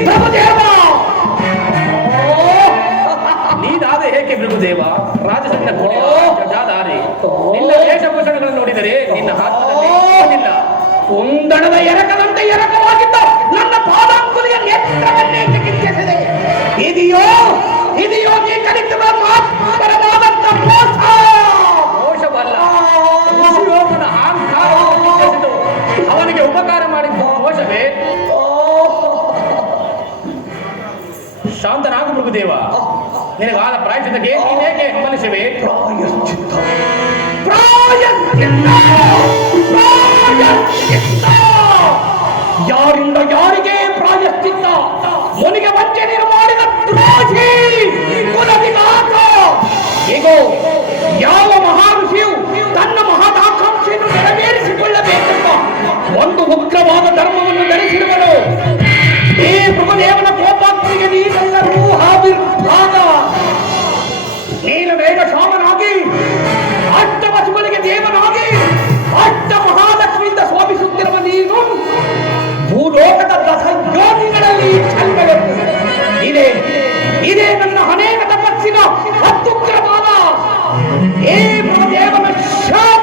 ಪ್ರಭುದೇವ! ನೀನಾದ ಏಕೆ ಪ್ರಭುದೇವ ರಾಜಸಂಡ ದಾರಿ. ನಿನ್ನ ವೇಷಭೂಷಣಗಳನ್ನು ನೋಡಿದರೆ ನಿನ್ನ ಹಾಕಿಲ್ಲ ಕುಂದಣದ ಎರಕದಂತೆ ಎರಕವಾಗಿದ್ದ ನನ್ನ ಪಾದಾಂಕುಲಿಯ ನೇತ್ರವನ್ನೇ ಚಿಕಿತ್ಸಿಸಿದೆ. ಇದೆಯೋ ಇದೆಯೋ ನೀ ಕಲಿತಿದ ಮಾತ್ಮರವಾದಂತ ಮೋಸ! ದೋಷವಲ್ಲ ಋಷಿಯೋಮನ ಅಹಂಕಾರವನ್ನು ಅವನಿಗೆ ಉಪಕಾರ ಮಾಡಿದ್ದು ದೋಷವೇ ಶಾಂತನಾಗು ಭೃಗುದೇವ ನಿನಗಾದ ಪ್ರಾಯಶ್ಚಿತಕ್ಕೆ ನೀನೇಕೆ ಹಂಬಲಿಸುವೆ ಪ್ರಾಯಶ್ಚಿತ್ತ. ಪ್ರಾಯಶ್ಚಿತ್ತ! ಪ್ರಾಯಶ್ಚಿತ್ತ! ಯಾರಿಂದ ಯಾರಿಗೆ ಪ್ರಾಯಶ್ಚಿತ್ತ? ಮುನಿಗೆ ವಂಚನೆಯನ್ನು ಮಾಡಿದ ದ್ರೋಹಿ! ಕುಲವಿನಾಥ ಹೇಗೋ ಯಾವ ಮಹಾಋಷಿಯು ತನ್ನ ಮಹದಾಕಾಂಕ್ಷೆಯನ್ನು ನೆರವೇರಿಸಿಕೊಳ್ಳಬೇಕೆಂಬ ಒಂದು ಉಗ್ರವಾದ ಧರ್ಮವನ್ನು ಧರಿಸಿರುವನು? Amen.